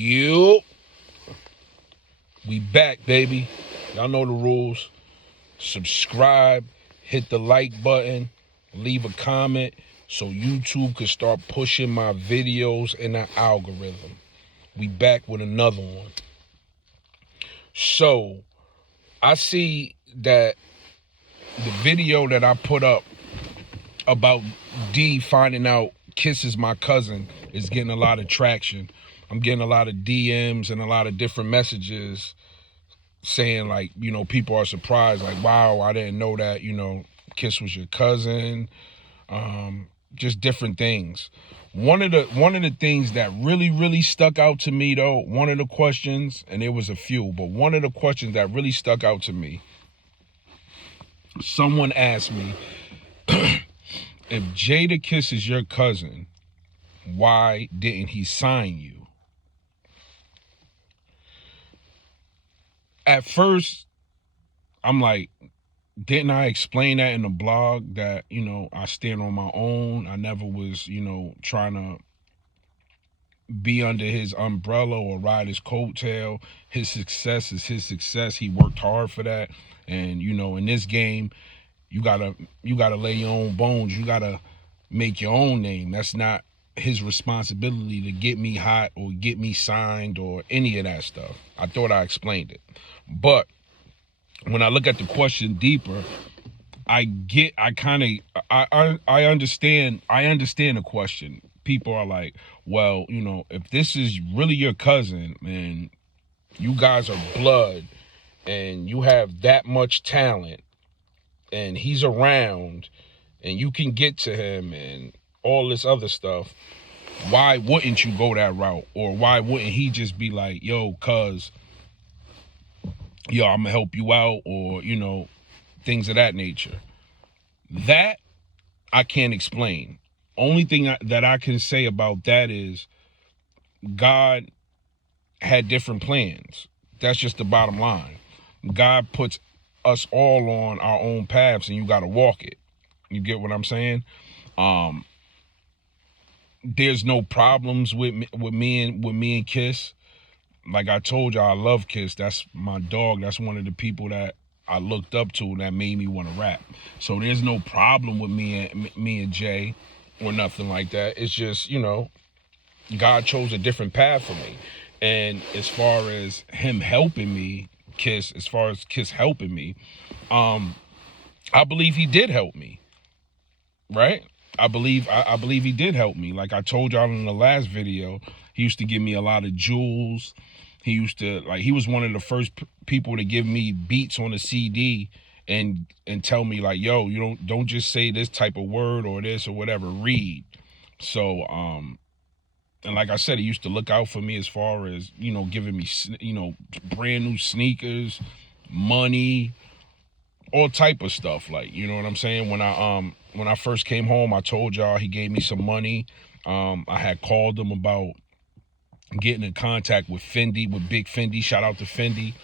You, we back, baby. Y'all know the rules. Subscribe, hit the like button, leave a comment so YouTube can start pushing my videos in the algorithm. We back with another one. So, I see that the video that I put up about D finding out Kiss is my cousin is getting a lot of traction. I'm getting a lot of DMs and a lot of different messages saying, like, you know, people are surprised, like, wow, I didn't know that, you know, Kiss was your cousin. Just different things. One of the things that really stuck out to me, though, one of the questions, and there was a few, but one of the questions that really stuck out to me, someone asked me, if Jadakiss is your cousin, why didn't he sign you? At first, I'm like, didn't I explain that in the blog that, you know, I stand on my own? I never was, you know, trying to be under his umbrella or ride his coattail. His success is his success. He worked hard for that. And, you know, in this game, you gotta lay your own bones. You gotta make your own name. That's not his responsibility to get me hot or get me signed or any of that stuff. I thought I explained it. But when I look at the question deeper, I understand the question. People are like, well, you know, if this is really your cousin and you guys are blood and you have that much talent and he's around and you can get to him and all this other stuff, why wouldn't you go that route? Or why wouldn't he just be like, yo, cuz, yo, I'm gonna help you out, or, you know, things of that nature? That I can't explain. Only thing that I can say about that is God had different plans. That's just the bottom line. God puts us all on our own paths and you got to walk it. You get what I'm saying? There's no problems with me and Kiss. Like I told y'all, I love Kiss. That's my dog. That's one of the people that I looked up to that made me want to rap. So there's no problem with me and Jay or nothing like that. It's just, you know, God chose a different path for me. And as far as him helping me, Kiss, as far as Kiss helping me, I believe he did help me, right? I believe he did help me. Like I told y'all in the last video, he used to give me a lot of jewels. He used to, like, he was one of the first people to give me beats on a CD and tell me, like, yo, you don't just say this type of word or this or whatever, read. So, and like I said, he used to look out for me as far as, you know, giving me, you know, brand new sneakers, money, all type of stuff. Like, you know what I'm saying? When I first came home, I told y'all he gave me some money. I had called him about getting in contact with Fendi, with Big Fendi. Shout out to Fendi.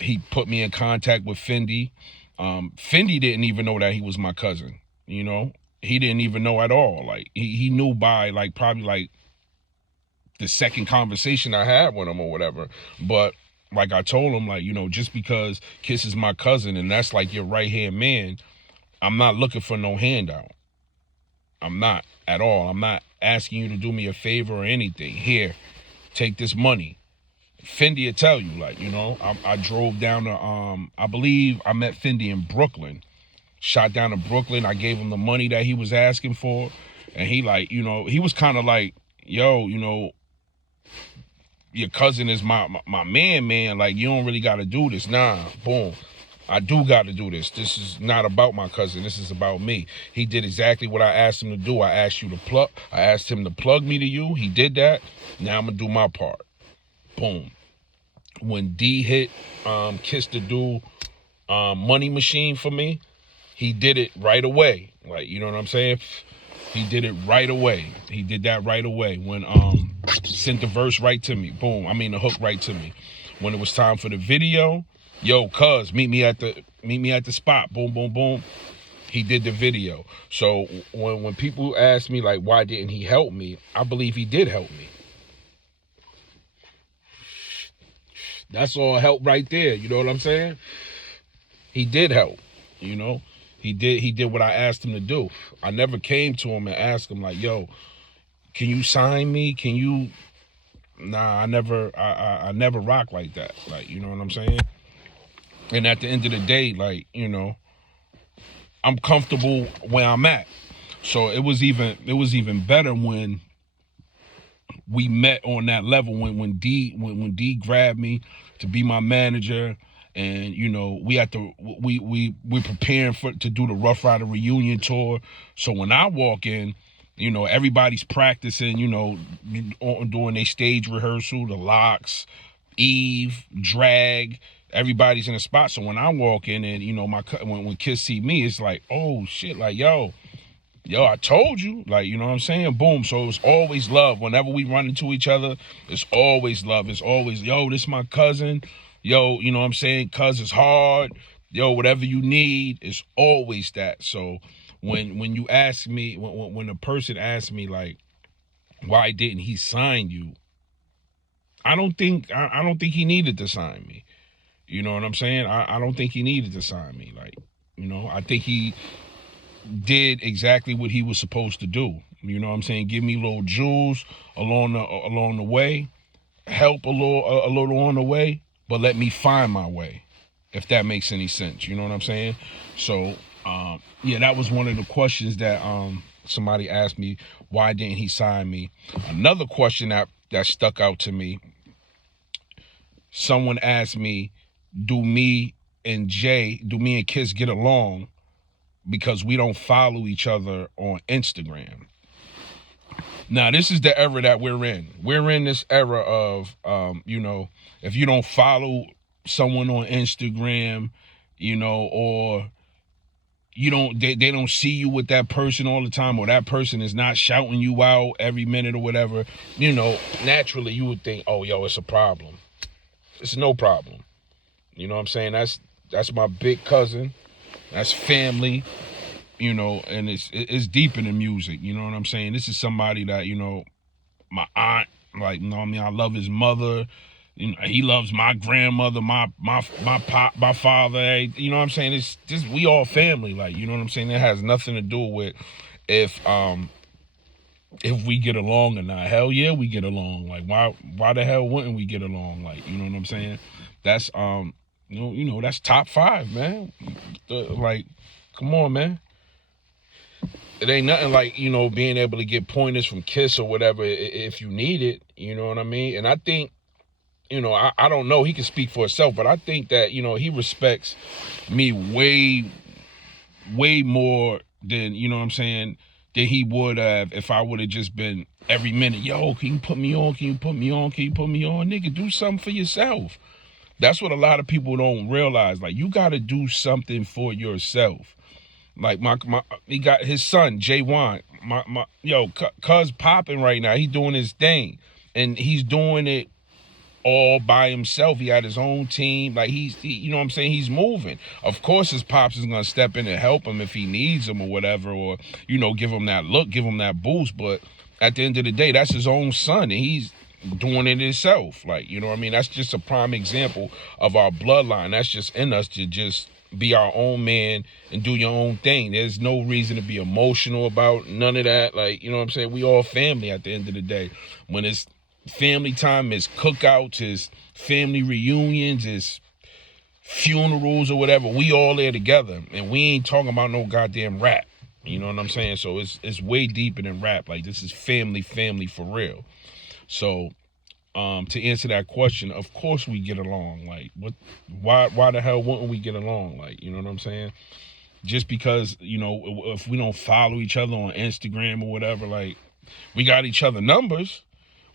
He put me in contact with Fendi. Fendi didn't even know that he was my cousin, you know? He didn't even know at all. Like, he knew by, like, probably, like, the second conversation I had with him or whatever. But, like I told him, like, you know, just because Kiss is my cousin and that's, like, your right-hand man, I'm not looking for no handout. I'm not at all. I'm not asking you to do me a favor or anything. Here, take this money. Fendi will tell you, like, you know, I drove down to, I believe I met Fendi in Brooklyn. Shot down to Brooklyn. I gave him the money that he was asking for. And he, like, you know, he was kind of like, yo, you know, your cousin is my man. Like, you don't really got to do this. Nah, boom. I do got to do this. This is not about my cousin. This is about me. He did exactly what I asked him to do. I asked him to plug me to you. He did that. Now I'm going to do my part. Boom. When D hit Kiss to do Money Machine for me, he did it right away. Like, you know what I'm saying? He did it right away. He did that right away. When sent the verse right to me. Boom. I mean the hook right to me. When it was time for the video, yo, cuz, meet me at the spot. Boom, boom, boom. He did the video. So when people ask me, like, why didn't he help me? I believe he did help me. That's all help right there. You know what I'm saying? He did help. You know, he did what I asked him to do. I never came to him and asked him like, "Yo, can you sign me? Can you?" Nah, I never rock like that. Like, you know what I'm saying? And at the end of the day, like, you know, I'm comfortable where I'm at. So it was even better when we met on that level, when D grabbed me to be my manager, and you know we're preparing to do the Rough Rider reunion tour. So when I walk in, you know, everybody's practicing, you know, doing their stage rehearsal, the locks, Eve, drag. Everybody's in a spot. So when I walk in, and you know, when kids see me, it's like, oh shit, like yo, I told you, like, you know what I'm saying? Boom. So it was always love. Whenever we run into each other, it's always love. It's always, yo, this my cousin. Yo, you know what I'm saying? Cuz it's hard. Yo, whatever you need, it's always that. So when you ask me, when a person asks me like, why didn't he sign you? I don't think he needed to sign me. You know what I'm saying? I don't think he needed to sign me. Like, you know, I think he did exactly what he was supposed to do. You know what I'm saying? Give me little jewels along the way, help a little on the way, but let me find my way, if that makes any sense. You know what I'm saying? So yeah, that was one of the questions that somebody asked me, why didn't he sign me? Another question that stuck out to me, someone asked me, do me and Kiss get along because we don't follow each other on Instagram? Now, this is the era that we're in. We're in this era of, you know, if you don't follow someone on Instagram, you know, or you don't, they don't see you with that person all the time, or that person is not shouting you out every minute or whatever, you know, naturally you would think, oh, yo, it's a problem. It's no problem. You know what I'm saying? That's my big cousin. That's family. You know, and it's deep in the music. You know what I'm saying? This is somebody that, you know, my aunt, like, you know what I mean? I love his mother. You know, he loves my grandmother, my father. You know what I'm saying? It's just, we all family. Like, you know what I'm saying? It has nothing to do with if we get along or not. Hell yeah, we get along. Like, why the hell wouldn't we get along? Like, you know what I'm saying? That's you know, that's top 5, man. Like, come on, man. It ain't nothing like, you know, being able to get pointers from Kiss or whatever if you need it, you know what I mean? And I think, you know, I don't know, he can speak for himself, but I think that, you know, he respects me way more than, you know what I'm saying, than he would have if I would have just been every minute, yo, can you put me on? Can you put me on? Can you put me on? Nigga, do something for yourself. That's what a lot of people don't realize. Like, you got to do something for yourself. Like he got his son J1. Cuz popping right now. He's doing his thing, and he's doing it all by himself. He had his own team. Like, you know what I'm saying? He's moving. Of course, his pops is gonna step in and help him if he needs him or whatever, or, you know, give him that look, give him that boost. But at the end of the day, that's his own son, and he's doing it himself. Like, you know what I mean? That's just a prime example of our bloodline. That's just in us to just be our own man and do your own thing. There's no reason to be emotional about none of that. Like, you know what I'm saying? We all family at the end of the day. When it's family time, it's cookouts, it's family reunions, it's funerals or whatever, we all there together, and we ain't talking about no goddamn rap. You know what I'm saying? So it's way deeper than rap. Like, this is family for real. So to answer that question, of course we get along. Like, why the hell wouldn't we get along? Like, you know what I'm saying? Just because, you know, if we don't follow each other on Instagram or whatever, like, we got each other numbers.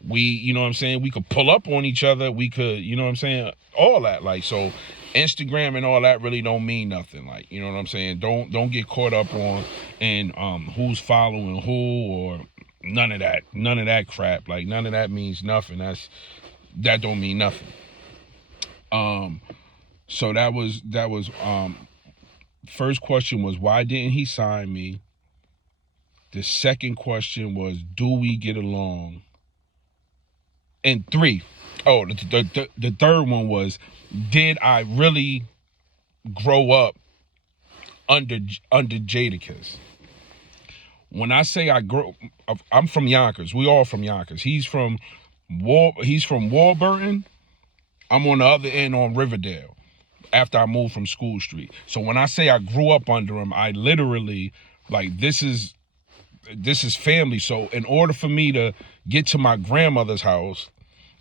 We, you know what I'm saying, we could pull up on each other. We could, you know what I'm saying, all that. Like, so Instagram and all that really don't mean nothing. Like, you know what I'm saying? Don't get caught up on and who's following who or none of that crap. Like, none of that means nothing. That don't mean nothing. So that was first question was, why didn't he sign me? The second question was, do we get along? And 3, Oh, the third one was, did I really grow up under Jadakiss? When I say I'm from Yonkers. We all from Yonkers. He's from Warburton. I'm on the other end on Riverdale after I moved from School Street. So when I say I grew up under him, I literally, like, this is family. So in order for me to get to my grandmother's house,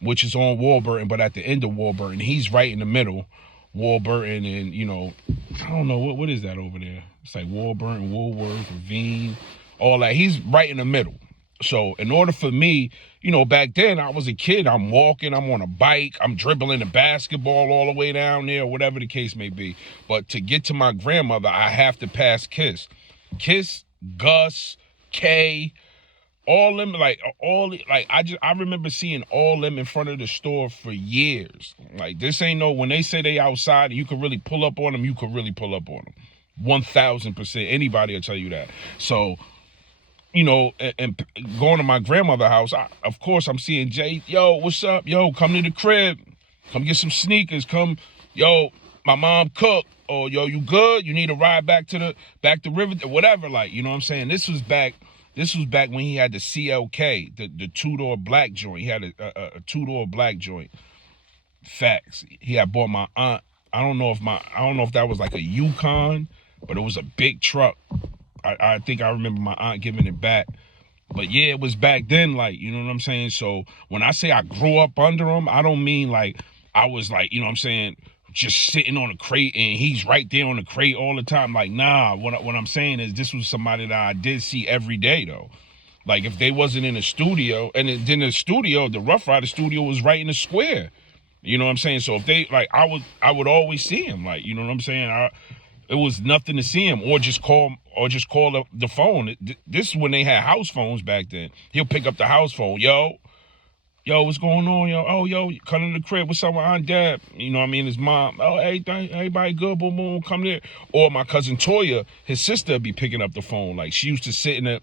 which is on Warburton, but at the end of Warburton, he's right in the middle, Warburton, and I don't know what is that over there. It's like Warburton, Woolworth, Ravine, all that. He's right in the middle. So in order for me, back then I was a kid. I'm walking, I'm on a bike, I'm dribbling the basketball all the way down there, whatever the case may be. But to get to my grandmother, I have to pass Kiss, Gus, K, all them, I remember seeing all them in front of the store for years. Like, this ain't no, when they say they outside and you can really pull up on them, you can really pull up on them. 1,000%. Anybody will tell you that. So, and going to my grandmother's house, of course I'm seeing Jay. Yo, what's up? Yo, come to the crib. Come get some sneakers. Come, yo, my mom cooked. Or, yo, you good? You need a ride back to River, whatever. Like, you know what I'm saying? This was back when he had the CLK, the two-door black joint. He had a two-door black joint. Facts. He had bought my aunt. I don't know if that was like a Yukon, but it was a big truck. I think I remember my aunt giving it back. But yeah, it was back then, like, you know what I'm saying? So when I say I grew up under him, I don't mean like I was like, you know what I'm saying, just sitting on a crate and he's right there on the crate all the time. Like, nah, what I'm saying is this was somebody that I did see every day, though. Like, if they wasn't in the studio, and then the studio, the Rough Rider studio was right in the square. You know what I'm saying? So if they, like, I would always see him, like, you know what I'm saying? It was nothing to see him, or just call the phone. This is when they had house phones back then. He'll pick up the house phone. Yo, what's going on, yo? Oh, yo, come to the crib. What's up with Aunt Deb? You know what I mean? His mom. Oh, everybody good, boom, boom, come there. Or my cousin Toya, his sister, would be picking up the phone. Like, she used to sit in a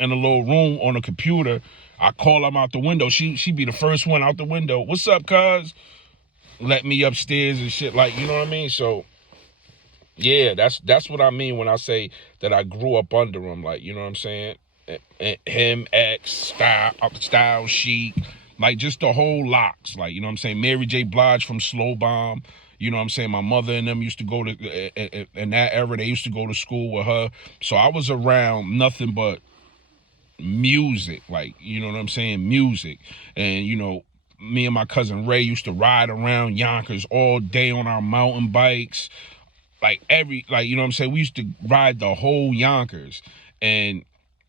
little room on a computer. I call him out the window. She'd be the first one out the window. What's up, cuz? Let me upstairs and shit. Like, you know what I mean? So, yeah, that's what I mean when I say that I grew up under him. Like, you know what I'm saying? Him, X, Style, Chic, like, just the whole locks. Like, you know what I'm saying? Mary J. Blige from Slow Bomb. You know what I'm saying? My mother and them used to go to, in that era, they used to go to school with her. So I was around nothing but music. Like, you know what I'm saying? Music. And, me and my cousin Ray used to ride around Yonkers all day on our mountain bikes. Like, you know what I'm saying? We used to ride the whole Yonkers. And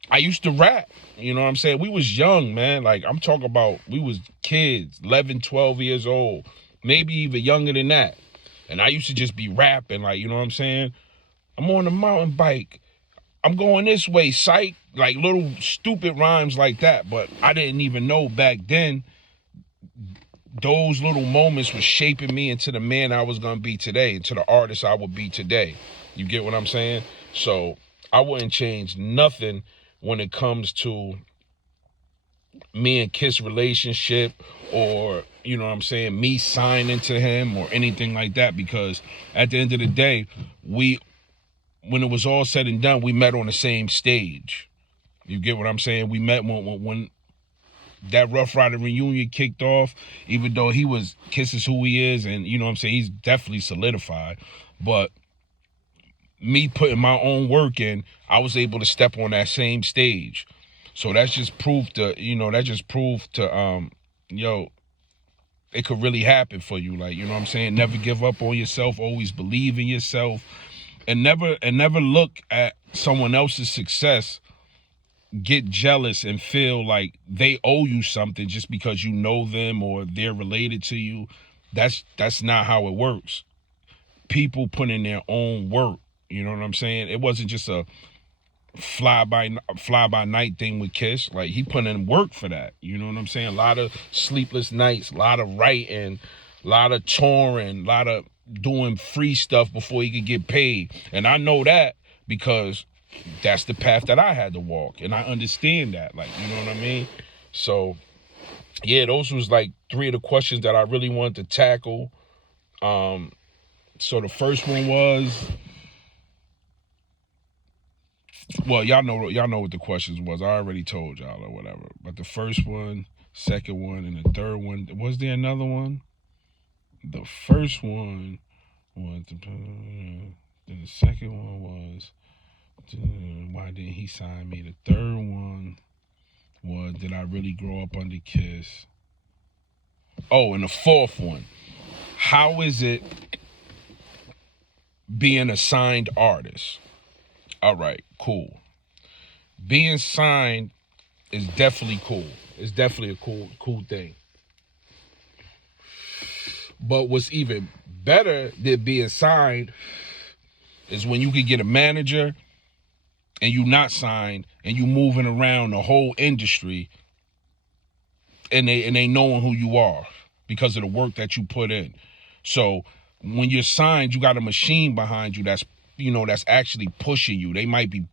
I used to rap. You know what I'm saying? We was young, man. Like, I'm talking about, we was kids, 11, 12 years old, maybe even younger than that. And I used to just be rapping, like, you know what I'm saying? I'm on the mountain bike. I'm going this way, psych. Like, little stupid rhymes like that. But I didn't even know back then those little moments was shaping me into the man I was going to be today, into the artist I would be today. You get what I'm saying? So I wouldn't change nothing when it comes to me and Kiss relationship, or, you know what I'm saying, me signing to him or anything like that, because at the end of the day, when it was all said and done, we met on the same stage. You get what I'm saying? We met when that Rough Rider reunion kicked off, even though Kiss is who he is, and, you know what I'm saying, he's definitely solidified. But me putting my own work in, I was able to step on that same stage. So that's just proof to, it could really happen for you. Like, you know what I'm saying? Never give up on yourself, always believe in yourself, and never look at someone else's success, get jealous and feel like they owe you something just because you know them or they're related to you. That's not how it works. People put in their own work. You know what I'm saying? It wasn't just a fly by night thing with Kiss. Like, he put in work for that. You know what I'm saying? A lot of sleepless nights, a lot of writing, a lot of touring, a lot of doing free stuff before he could get paid. And I know that because that's the path that I had to walk, and I understand that. Like, you know what I mean? So yeah, those was like 3 of the questions that I really wanted to tackle. So the first one was, well, y'all know what the questions was. I already told y'all or whatever. But the first one, second one, and the third one, was there another one? The first one was, then the second one was, why didn't he sign me? The third one was, did I really grow up under Kiss? Oh, and the fourth one, how is it being a signed artist? All right, cool. Being signed is definitely cool. It's definitely a cool thing. But what's even better than being signed is when you can get a manager and you not signed and you moving around the whole industry and they knowing who you are because of the work that you put in. So when you're signed, you got a machine behind you that's actually pushing you. They might be,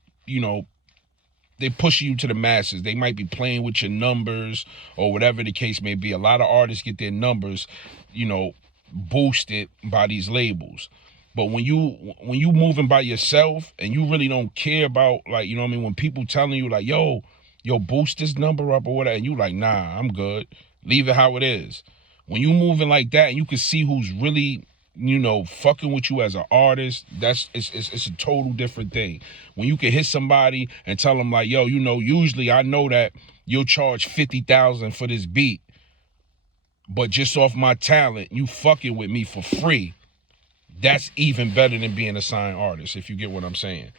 they're pushing you to the masses. They might be playing with your numbers or whatever the case may be. A lot of artists get their numbers, boosted by these labels. But when you moving by yourself and you really don't care about, like, when people telling you like, yo, boost this number up or whatever, and you like, nah, I'm good. Leave it how it is. When you moving like that and you can see who's really, fucking with you as an artist, it's a total different thing. When you can hit somebody and tell them like, yo, usually I know that you'll charge $50,000 for this beat, but just off my talent, you fucking with me for free. That's even better than being a signed artist, if you get what I'm saying.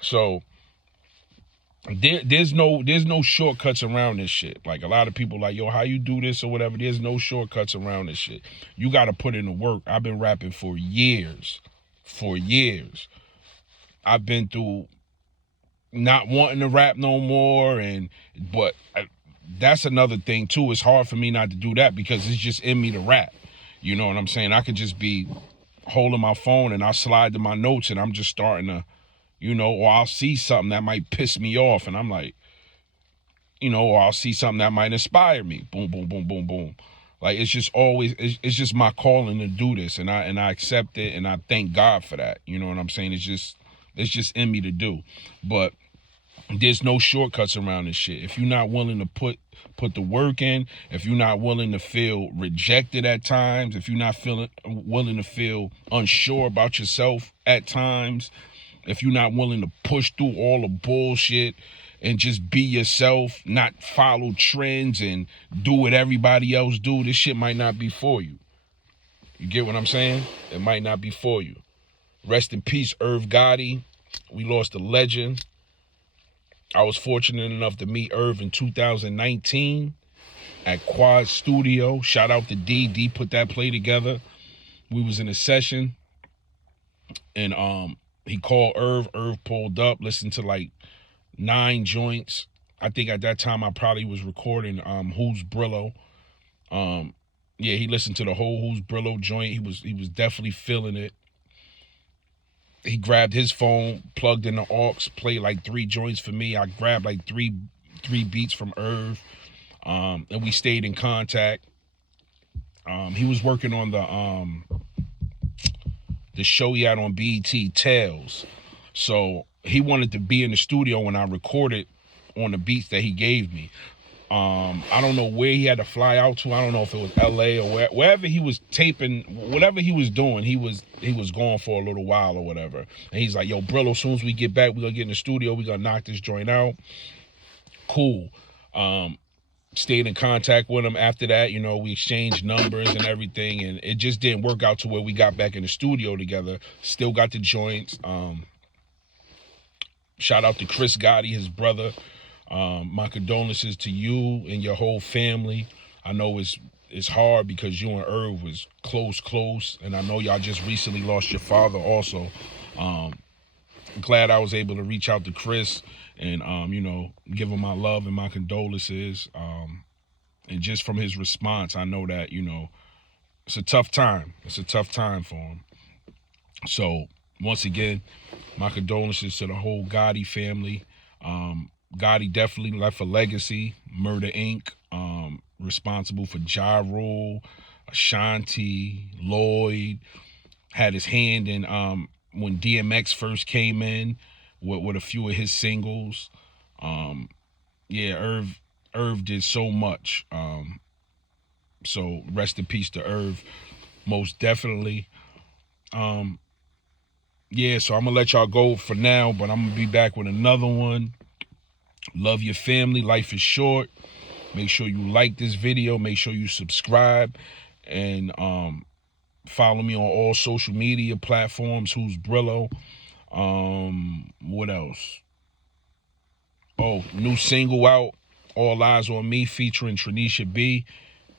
So there's no shortcuts around this shit. Like, a lot of people like, yo, how you do this or whatever. There's no shortcuts around this shit. You got to put in the work. I've been rapping for years. I've been through not wanting to rap no more, but that's another thing too. It's hard for me not to do that because it's just in me to rap. You know what I'm saying? I could just be holding my phone and I'll slide to my notes and I'm just starting to, or I'll see something that might piss me off and I'm like, or I'll see something that might inspire me. Boom, boom, boom, boom, boom. Like, it's just always, it's just my calling to do this, and I accept it, and I thank God for that. You know what I'm saying? It's just in me to do. But there's no shortcuts around this shit. If you're not willing to put the work in, if you're not willing to feel rejected at times, if you're not willing to feel unsure about yourself at times, if you're not willing to push through all the bullshit and just be yourself, not follow trends and do what everybody else do, this shit might not be for you. You get what I'm saying? It might not be for you. Rest in peace, Irv Gotti. We lost a legend. I was fortunate enough to meet Irv in 2019 at Quad Studio. Shout out to D. D put that play together. We was in a session and he called Irv. Irv pulled up, listened to like 9 joints. I think at that time I probably was recording Who's Brillo. Yeah, he listened to the whole Who's Brillo joint. He was definitely feeling it. He grabbed his phone, plugged in the aux, played like 3 joints for me. I grabbed like three beats from Irv, and we stayed in contact. He was working on the show he had on BET, Tales. So he wanted to be in the studio when I recorded on the beats that he gave me. I don't know where he had to fly out to. I don't know if it was LA or wherever he was taping, whatever he was doing, he was gone for a little while or whatever. And he's like, yo, Brillo, as soon as we get back, we're gonna get in the studio, we're gonna knock this joint out. Cool. Stayed in contact with him after that. We exchanged numbers and everything, and it just didn't work out to where we got back in the studio together. Still got the joints. Shout out to Chris Gotti, his brother. My condolences to you and your whole family. I know it's hard because you and Irv was close, and I know y'all just recently lost your father also. Glad I was able to reach out to Chris and give him my love and my condolences. And just from his response, I know that it's a tough time. It's a tough time for him. So once again, my condolences to the whole Gotti family. Gotti definitely left a legacy. Murda Inc. responsible for Ja Rule, Ashanti, Lloyd, had his hand in when DMX first came in with a few of his singles. Yeah, Irv did so much. So rest in peace to Irv, most definitely. Yeah, so I'm gonna let y'all go for now, but I'm gonna be back with another one. Love your family. Life is short. Make sure you like this video. Make sure you subscribe, and follow me on all social media platforms. Who's Brillo? What else? Oh, new single out. All Eyes on Me featuring Tranisha B.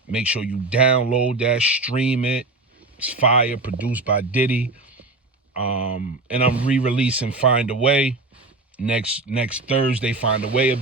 Make sure you download that, stream it. It's fire, produced by Diddy. And I'm re-releasing Find a Way next Thursday. Find a Way.